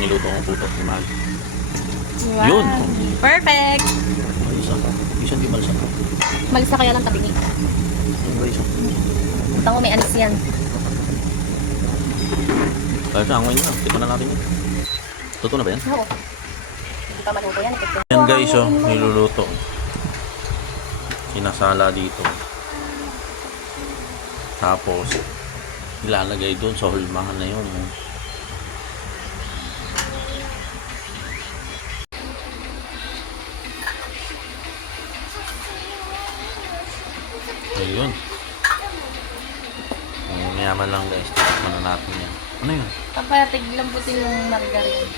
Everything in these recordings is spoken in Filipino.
niluto kong puto ni Mahal. Wow. Yun. Perfect. Malisa. Isa hindi malisa. Malisa kaya lang tabingi. Malisa. Tango may anis yan. Kaya sa angoy na. Tikman na natin yun. Totoo na ba yan? Oo. Hindi pa maluto yan. Yan guys, oh, niluluto. Sinasala dito. Tapos, ilalagay doon sa hulmahan na yun. Ayun. Mayaman lang guys. Tikman na natin yan. Ano yun? Papayatig lambutin ng margarine.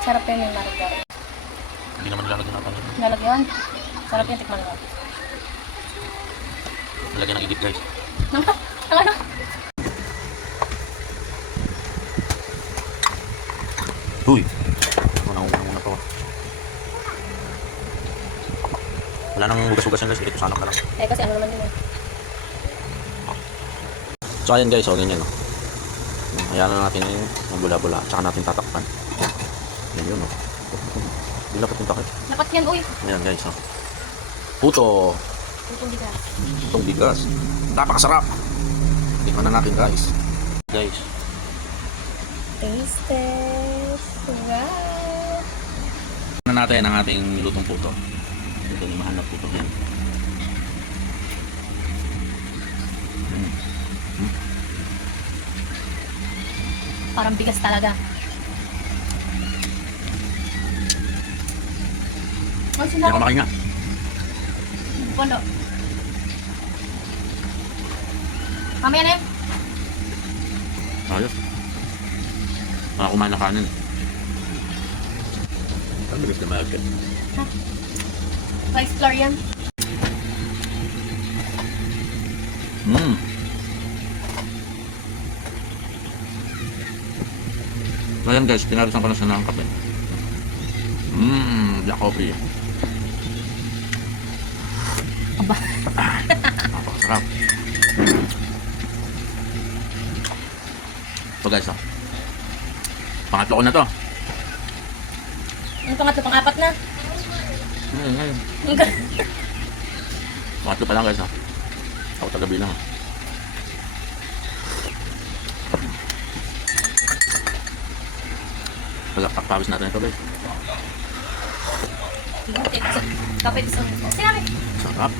Sarap yan yung margarine. Hindi naman nilalagyan natin. Nalagyan. Sarap yan, tikman ko. Nalagyan ng igit guys. Nang ano? Uy! Muna pa. Wala nang hugas-hugas yan guys. Dito sana ka lang. Eh kasi ano naman din eh. So ayan guys, ganyan o. Ayan na natin yung bula-bula. Tsaka natin tatakpan. Yan yun o. Hindi dapat yung takip. Dapat yan, uy. Ayan guys o. Puto. Putong bigas. Itong bigas. Napakasarap. Tikman na natin guys. Guys. Taste test. Wow. Tikman na natin ang ating lutong puto. Ito yung mahal na puto yan. Parang bigas talaga. Ay, Hindi sila ka makain nga. Wala. Mamaya na yun. Ayos. Mga kumain na kanin. Ang bilis na market. Ha? Rice flour yan. So ayan guys, pinarisan ko na siya ng kape. Black coffee. Aba. Napakasarap. So guys, pangatlo ko na to. Ano pangatlo, pang-apat na? Ngayon. Pangatlo pa lang guys Ako tagabi lang Pagpapawis natin ito guys. Kapit sa... Sinabi. Sarap.